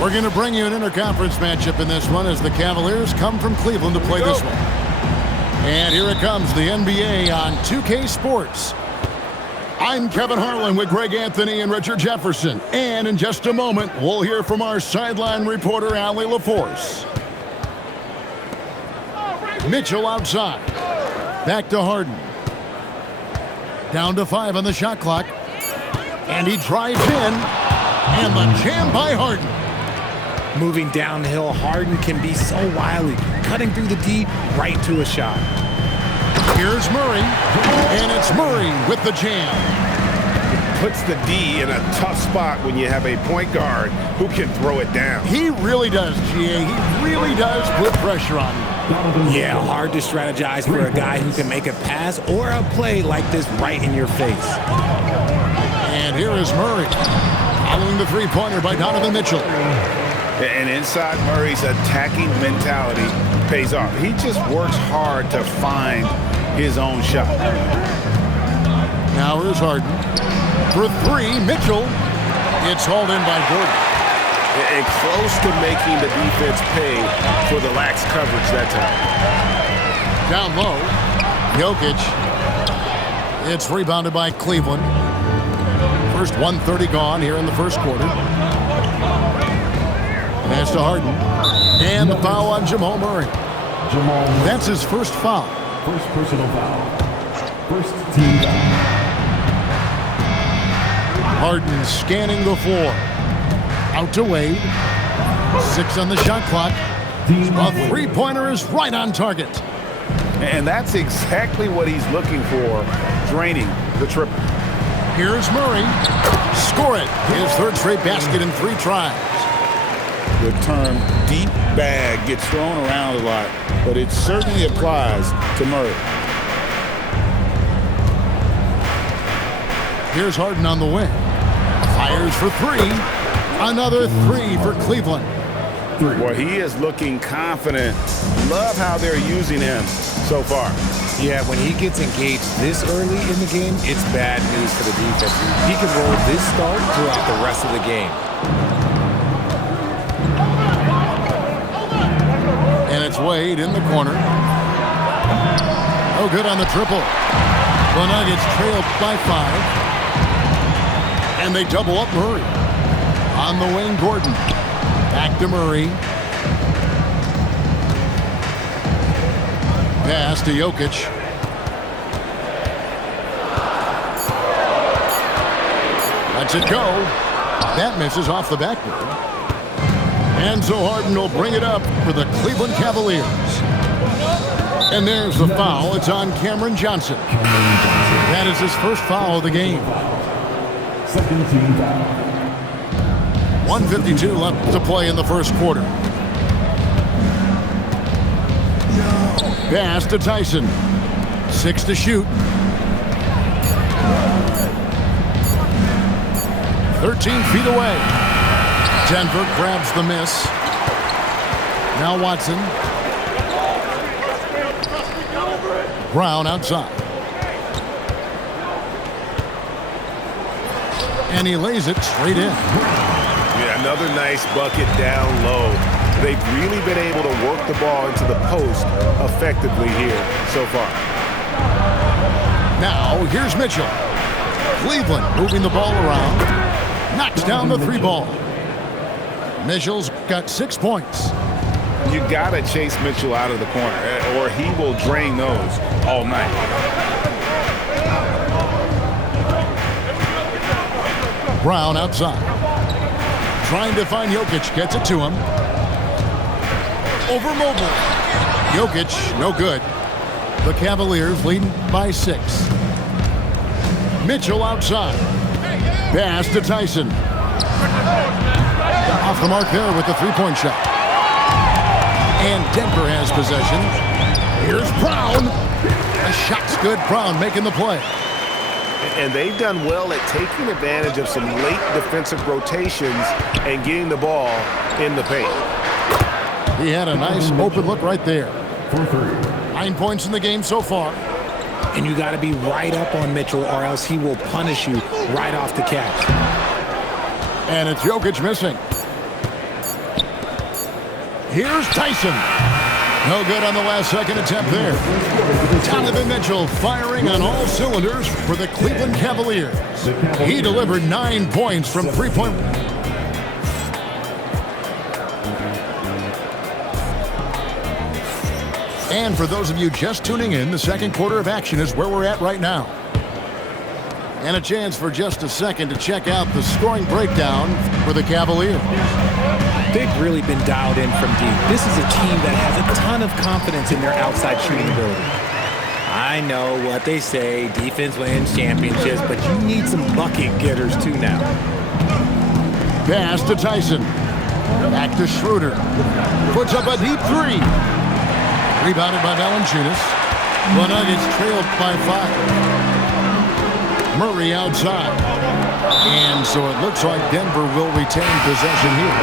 We're going to bring you an interconference matchup in this one as the Cavaliers come from Cleveland to play this one. And here it comes, the NBA on 2K Sports. I'm Kevin Harlan with Greg Anthony and Richard Jefferson. And in just a moment, we'll hear from our sideline reporter, Allie LaForce. Mitchell outside. Back to Harden. Down to 5 on the shot clock. And he drives in. And the jam by Harden. Moving downhill, Harden can be so wily, cutting through the D right to a shot. Here's Murray, and it's Murray with the jam. Puts the D in a tough spot when you have a point guard who can throw it down. He really does, GA. He really does put pressure on you. Yeah, hard to strategize for a guy who can make a pass or a play like this right in your face. And here is Murray, following the three-pointer by Donovan Mitchell. And inside Murray's attacking mentality pays off. He just works hard to find his own shot. Now here's Harden. For 3, Mitchell. It's hauled in by Gordon. And close to making the defense pay for the lax coverage that time. Down low, Jokic. It's rebounded by Cleveland. First 1:30 gone here in the first quarter. Pass to Harden. And the foul on Jamal Murray. That's his first foul. First personal foul. First team foul. Harden scanning the floor. Out to Wade. 6 on the shot clock. A three-pointer is right on target. And that's exactly what he's looking for, draining the triple. Here's Murray. Score it. His third straight basket in 3 tries. The term deep bag gets thrown around a lot, but it certainly applies to Murray. Here's Harden on the wing. Fires for 3. Another 3 for Cleveland. Well, he is looking confident. Love how they're using him so far. Yeah, when he gets engaged this early in the game, it's bad news for the defense. He can roll this start throughout the rest of the game. And it's Wade in the corner. Oh, good on the triple. The Nuggets trailed by 5. And they double up Murray. On the wing, Gordon. Back to Murray. Pass to Jokic. Lets it go. That misses off the backboard. And so Harden will bring it up for the Cleveland Cavaliers. And there's the foul. It's on Cameron Johnson. That is his first foul of the game. Second team foul. 1:52 left to play in the first quarter. Pass to Tyson. 6 to shoot. 13 feet away. Denver grabs the miss. Now Watson. Brown outside. And he lays it straight in. Yeah, another nice bucket down low. They've really been able to work the ball into the post effectively here so far. Now here's Mitchell. Cleveland moving the ball around. Knocks down the 3 ball. Mitchell's got 6 points. You gotta chase Mitchell out of the corner, or he will drain those all night. Brown outside. Trying to find Jokic. Gets it to him. Over Mobley. Jokic, no good. The Cavaliers leading by 6. Mitchell outside. Pass to Tyson. Off the mark there with the 3-point shot. And Denver has possession. Here's Brown. The shot's good. Brown making the play. And they've done well at taking advantage of some late defensive rotations and getting the ball in the paint. He had a nice open look right there. 4-3. 9 points in the game so far. And you got to be right up on Mitchell or else he will punish you right off the catch. And it's Jokic missing. Here's Tyson. No good on the last second attempt there. Donovan Mitchell firing on all cylinders for the Cleveland Cavaliers. He delivered 9 points from three-point. And for those of you just tuning in, the second quarter of action is where we're at right now. And a chance for just a second to check out the scoring breakdown for the Cavaliers. They've really been dialed in from deep. This is a team that has a ton of confidence in their outside shooting ability. I know what they say, defense wins championships, but you need some bucket getters too now. Pass to Tyson. Back to Schroeder. Puts up a deep three. Rebounded by Valanciunas. The Nuggets trailed by 5. Murray outside. And so it looks like Denver will retain possession here.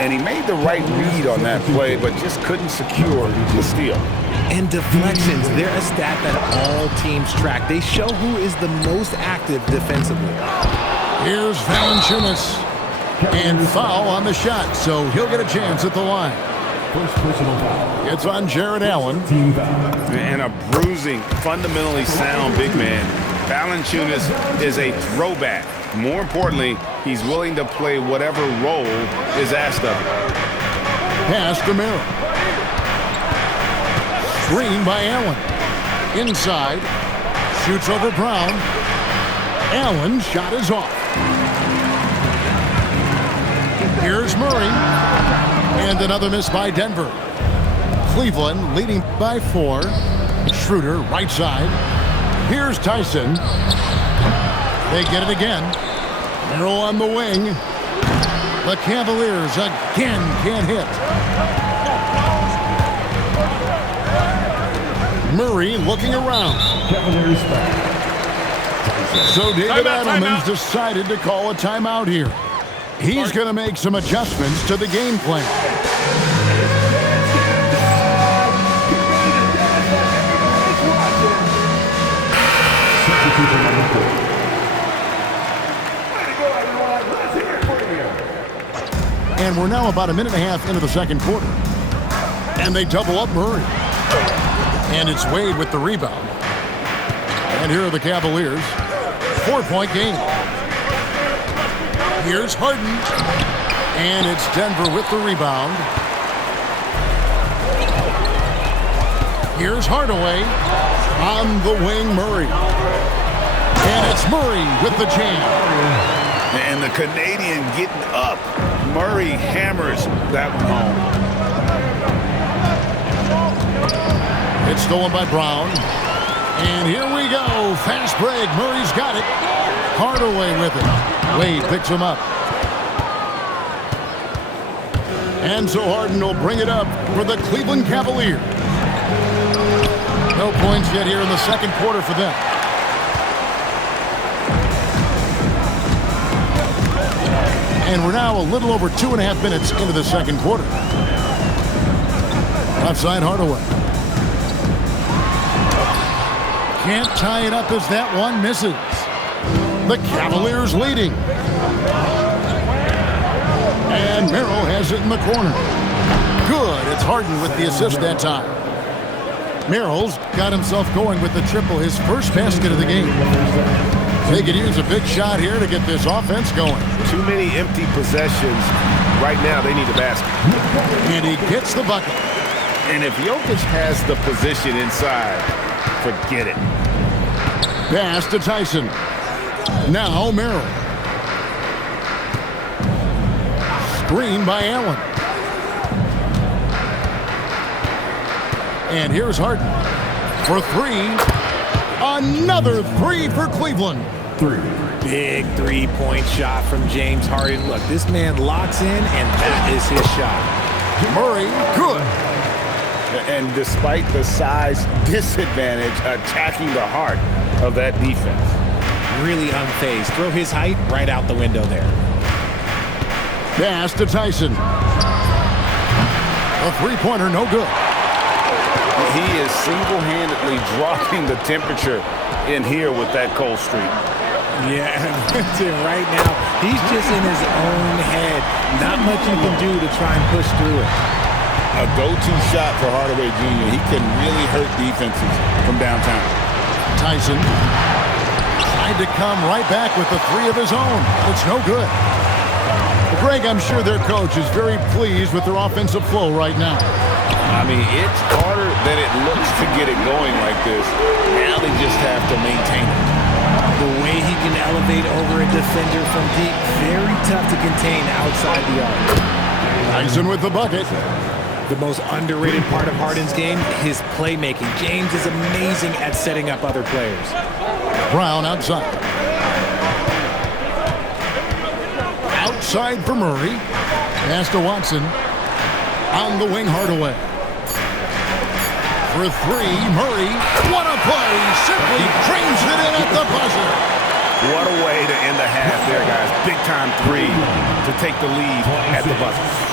And he made the right read on that play, but just couldn't secure the steal. And deflections, they're a stat that all teams track. They show who is the most active defensively. Here's Valanciunas. And foul on the shot, so he'll get a chance at the line. First personal foul. It's on Jared Allen. Team foul. And a bruising, fundamentally sound big man. Valanciunas is a throwback. More importantly, he's willing to play whatever role is asked of him. Pass to Merrill. Screen by Allen. Inside. Shoots over Brown. Allen's shot is off. Here's Murray. And another miss by Denver. Cleveland leading by 4. Schroeder right side. Here's Tyson. They get it again. Merrill on the wing. The Cavaliers again can't hit. Murray looking around. Cavaliers foul. So David Adelman's decided to call a timeout here. He's going to make some adjustments to the game plan. And we're now about a minute and a half into the second quarter. And they double up Murray. And it's Wade with the rebound. And here are the Cavaliers. 4-point game. Here's Harden. And it's Denver with the rebound. Here's Hardaway. On the wing, Murray. And it's Murray with the jam. And the Canadian getting up. Murray hammers that one home. It's stolen by Brown. And here we go. Fast break. Murray's got it. Hardaway with it. Wade picks him up. And so Harden will bring it up for the Cleveland Cavaliers. No points yet here in the second quarter for them. And we're now a little over 2.5 minutes into the second quarter. Left side, Hardaway. Can't tie it up as that one misses. The Cavaliers leading. And Merrill has it in the corner. Good. It's Harden with the assist that time. Merrill's got himself going with the triple, his first basket of the game. They could use a big shot here to get this offense going. Too many empty possessions. Right now, they need a basket. And he gets the bucket. And if Jokic has the position inside, forget it. Pass to Tyson. Now Merrill. Screen by Allen. And here's Harden for 3. Another 3 for Cleveland. 3. Big three-point shot from James Harden. Look, this man locks in, and that is his shot. Murray, good. And despite the size disadvantage, attacking the heart of that defense. Really unfazed. Throw his height right out the window there. Pass to Tyson. A three-pointer, no good. He is single-handedly dropping the temperature in here with that cold streak. Yeah, right now, he's just in his own head. Not much you can do to try and push through it. A go-to shot for Hardaway Jr. He can really hurt defenses from downtown. Tyson tried to come right back with the three of his own. It's no good. Well, Greg, I'm sure their coach is very pleased with their offensive flow right now. I mean, it's harder than it looks to get it going like this. Now they just have to maintain it. The way he can elevate over a defender from deep, very tough to contain outside the arc. Tyson with the bucket. The most underrated part of Harden's game, his playmaking. James is amazing at setting up other players. Brown outside. Outside for Murray. Pass to Watson. On the wing, Hardaway. For three, Murray. What a play! Simply drains it in at the buzzer. What a way to end the half there, guys. Big-time three to take the lead at the buzzer.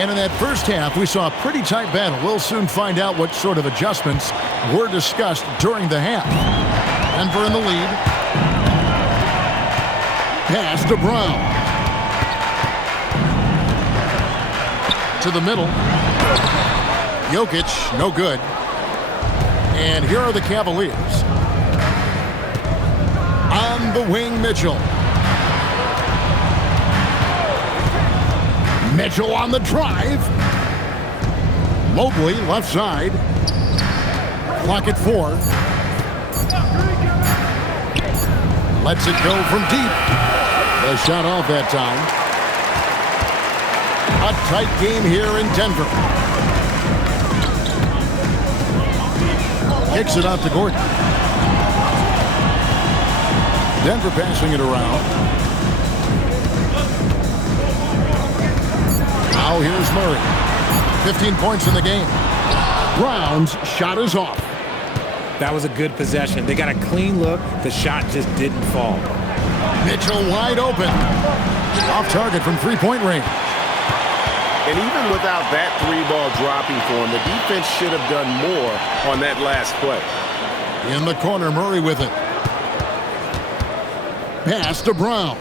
And in that first half, we saw a pretty tight battle. We'll soon find out what sort of adjustments were discussed during the half. Denver in the lead. Pass to Brown. To the middle. Jokic, no good. And here are the Cavaliers. On the wing, Mitchell. Mitchell on the drive. Mobley, left side. Clock at 4. Lets it go from deep. The shot off that time. A tight game here in Denver. Kicks it out to Gordon. Denver passing it around. Now here's Murray. 15 points in the game. Brown's shot is off. That was a good possession. They got a clean look. The shot just didn't fall. Mitchell wide open. Off target from three-point range. And even without that three ball dropping for him, the defense should have done more on that last play. In the corner, Murray with it. Pass to Brown.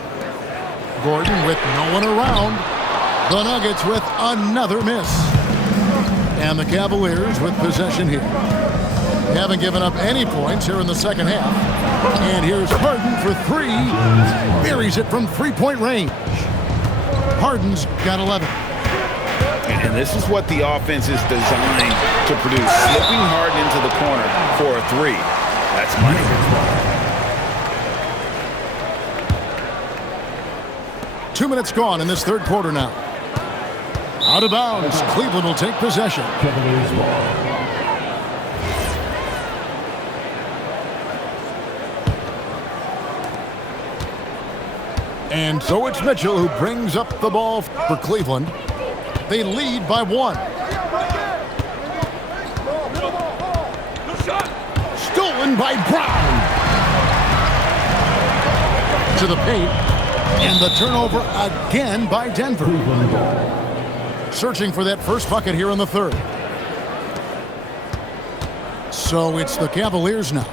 Gordon with no one around. The Nuggets with another miss. And the Cavaliers with possession here. They haven't given up any points here in the second half. And here's Harden for three. Buries it from three-point range. Harden's got 11. And this is what the offense is designed to produce. Slipping Harden into the corner for a three. That's money. 2 minutes gone in this third quarter now. Out of bounds. Cleveland will take possession. Cavaliers ball. And so it's Mitchell who brings up the ball for Cleveland. They lead by 1. Stolen by Brown. To the paint. And the turnover again by Denver. Searching for that first bucket here in the third. So it's the Cavaliers now.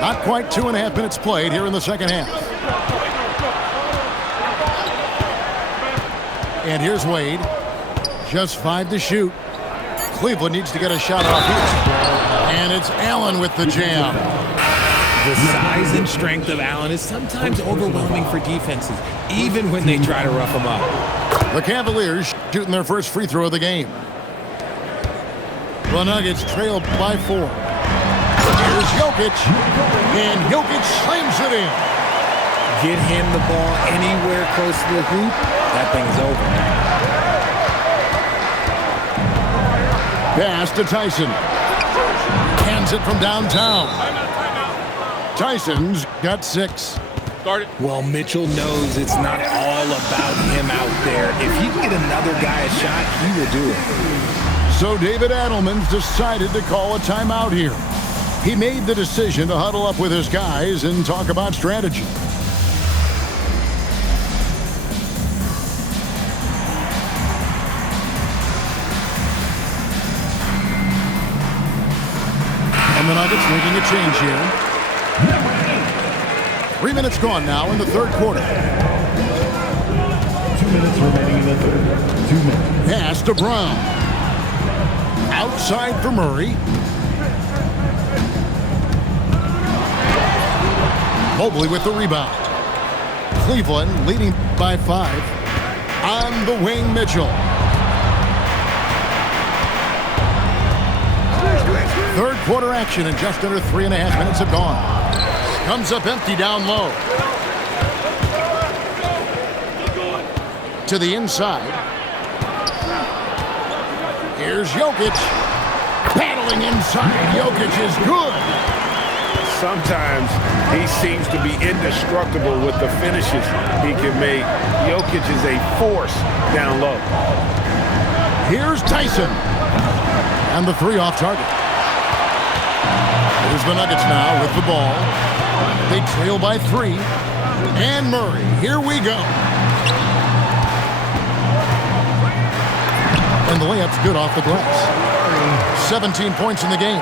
Not quite 2.5 minutes played here in the second half. And here's Wade. Just 5 to shoot. Cleveland needs to get a shot off here. And it's Allen with the jam. The size and strength of Allen is sometimes overwhelming for defenses, even when they try to rough him up. The Cavaliers shooting their first free throw of the game. The Nuggets trailed by 4. Here's Jokic, and Jokic slams it in. Get him the ball anywhere close to the hoop, that thing's over. Pass to Tyson. Hands it from downtown. Tyson's got 6. Well, Mitchell knows it's not all about him out there. If he can get another guy a shot, he will do it. So David Adelman's decided to call a timeout here. He made the decision to huddle up with his guys and talk about strategy. making a change here. 3 minutes gone now in the third quarter. 2 minutes remaining in the third. 2 minutes. Pass to Brown. Outside for Murray. Mobley with the rebound. Cleveland leading by 5. On the wing, Mitchell. Third quarter action, and just under 3.5 minutes have gone. Comes up empty down low. To the inside. Here's Jokic. Battling inside. Jokic is good. Sometimes he seems to be indestructible with the finishes he can make. Jokic is a force down low. Here's Tyson. And the 3 off target. Here's the Nuggets now with the ball. They trail by 3. And Murray. Here we go. And the layup's good off the glass. 17 points in the game.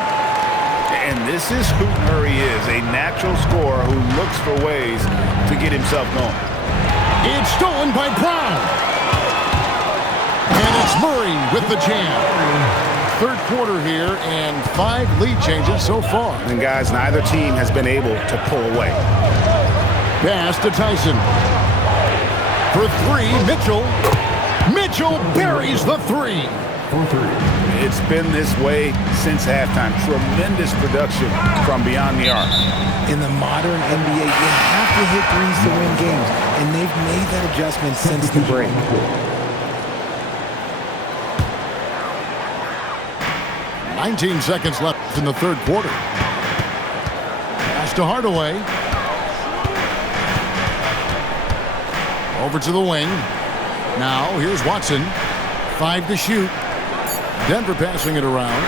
And this is who Murray is, a natural scorer who looks for ways to get himself going. It's stolen by Brown. And it's Murray with the jam. Third quarter here and 5 lead changes so far. And guys, neither team has been able to pull away. Pass to Tyson. For 3, Mitchell. Mitchell buries the 3. For 3. It's been this way since halftime. Tremendous production from beyond the arc. In the modern NBA, you have to hit threes to win games, and they've made that adjustment since the break. 19 seconds left in the third quarter. Pass to Hardaway. Over to the wing. Now, here's Watson. 5 to shoot. Denver passing it around.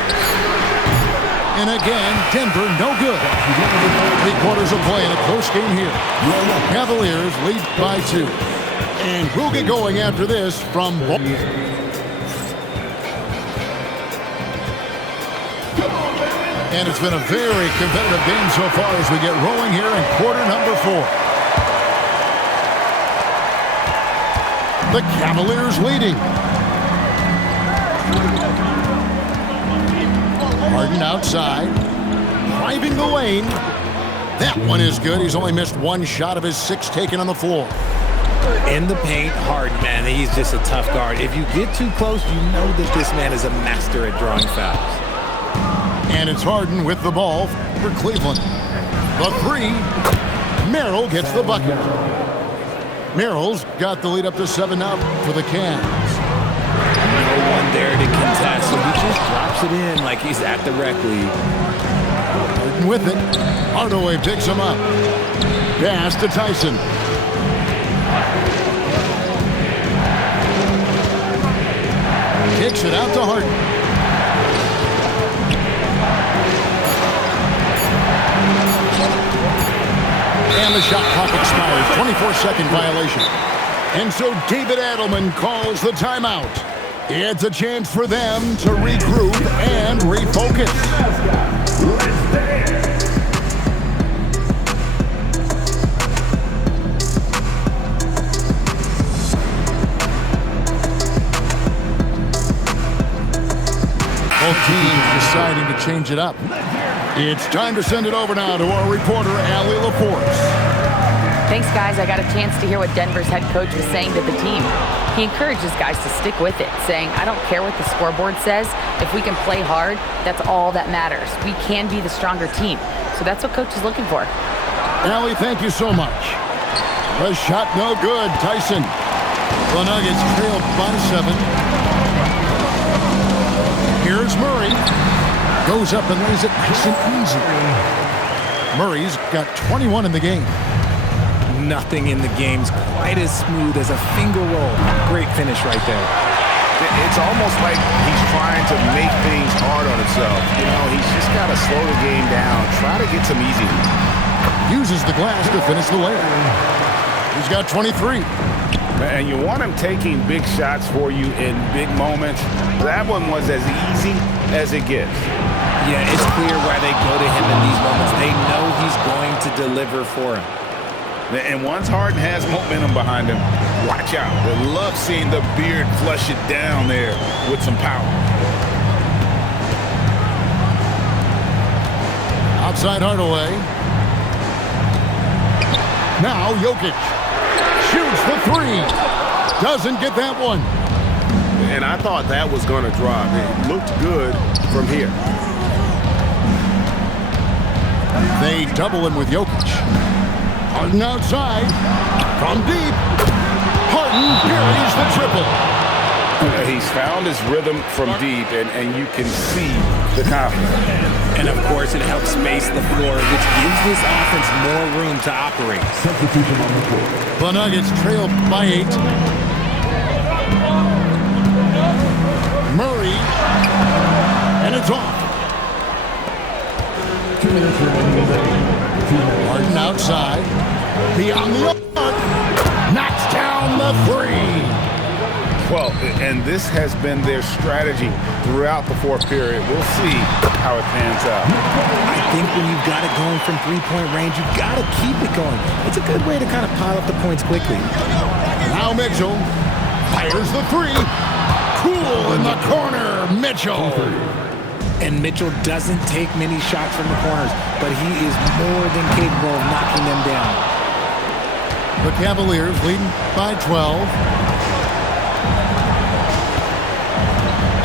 And again, Denver no good. 3 quarters of play in a close game here. Cavaliers lead by 2. And we'll get going after this from... And it's been a very competitive game so far as we get rolling here in quarter number 4. The Cavaliers leading. Harden outside. Driving the lane. That one is good. He's only missed 1 shot of his 6 taken on the floor. In the paint, Harden, man, he's just a tough guard. If you get too close, you know that this man is a master at drawing fouls. And it's Harden with the ball for Cleveland. The 3. Merrill gets the bucket. Merrill's got the lead up to 7 now for the Cavs. No one there to contest, so he just drops it in like he's at the rec league. Harden with it. Hardaway picks him up. Pass to Tyson. Kicks it out to Harden. And the shot clock expires. 24-second violation. And so David Adelman calls the timeout. It's a chance for them to regroup and refocus. Let's dance. Both teams deciding to change it up. It's time to send it over now to our reporter, Allie LaForce. Thanks, guys. I got a chance to hear what Denver's head coach was saying to the team. He encourages guys to stick with it, saying, I don't care what the scoreboard says. If we can play hard, that's all that matters. We can be the stronger team. So that's what coach is looking for. Allie, thank you so much. The shot no good. Tyson. The Nuggets trail by 7. Here's Murray. Goes up and lays it nice and easy. Murray's got 21 in the game. Nothing in the game's quite as smooth as a finger roll. Great finish right there. It's almost like he's trying to make things hard on himself. You know, he's just got to slow the game down, try to get some easy. Uses the glass to finish the layup. He's got 23. And you want him taking big shots for you in big moments. That one was as easy as it gets. Yeah, it's clear why they go to him in these moments. They know he's going to deliver for him. And once Harden has momentum behind him, watch out. They love seeing the beard flush it down there with some power. Outside Hardaway. Now Jokic shoots the three. Doesn't get that one. And I thought that was going to drop. It looked good from here. They double him with Jokic. Harden outside. From deep. Harden buries the triple. He's found his rhythm from deep, and you can see the confidence. And, of course, it helps space the floor, which gives this offense more room to operate. Substitution on the court. The Nuggets trail by 8. Murray. And it's off. 2 minutes remaining. Harden outside. Beyond the arc. Knocks down the three. Well, and this has been their strategy throughout the fourth period. We'll see how it pans out. I think when you've got it going from three-point range, you've got to keep it going. It's a good way to kind of pile up the points quickly. Now Mitchell fires the three. Cool in the corner, Mitchell. And Mitchell doesn't take many shots from the corners, but he is more than capable of knocking them down. The Cavaliers leading by 12.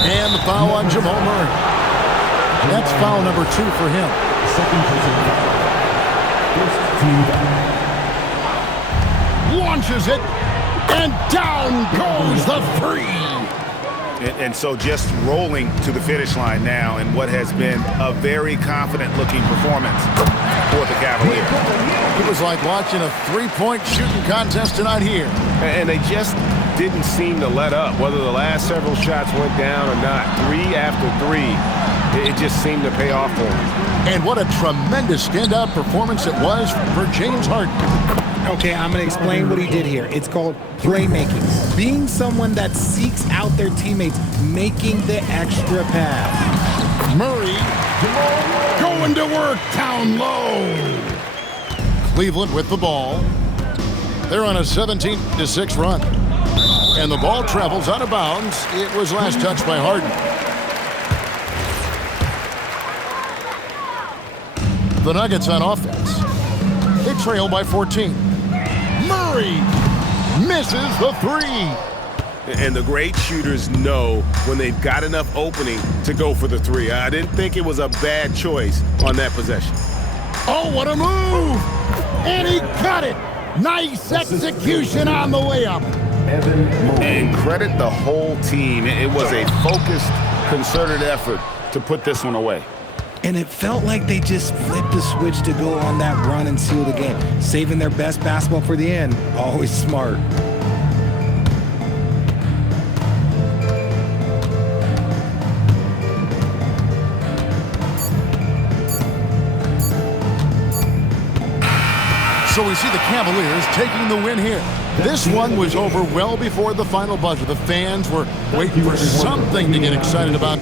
And the foul on Jamal Murray. That's foul number 2 for him. Second personal foul. First team foul. Launches it. And down goes the three. And so just rolling to the finish line now in what has been a very confident-looking performance for the Cavaliers. It was like watching a three-point shooting contest tonight here. And they just didn't seem to let up, whether the last several shots went down or not. 3 after 3, it just seemed to pay off for them. And what a tremendous standout performance it was for James Harden. Okay, I'm going to explain what he did here. It's called playmaking. Being someone that seeks out their teammates, making the extra pass. Murray going to work down low. Cleveland with the ball. They're on a 17-6 run. And the ball travels out of bounds. It was last touched by Harden. The Nuggets on offense. They trail by 14. Murray misses the three. And the great shooters know when they've got enough opening to go for the three. I didn't think it was a bad choice on that possession. Oh, what a move! And he got it. Nice execution on the layup. And credit the whole team. It was a focused, concerted effort to put this one away. And it felt like they just flipped the switch to go on that run and seal the game. Saving their best basketball for the end. Always smart. So we see the Cavaliers taking the win here. This one was over well before the final buzzer. The fans were waiting for something to get excited about.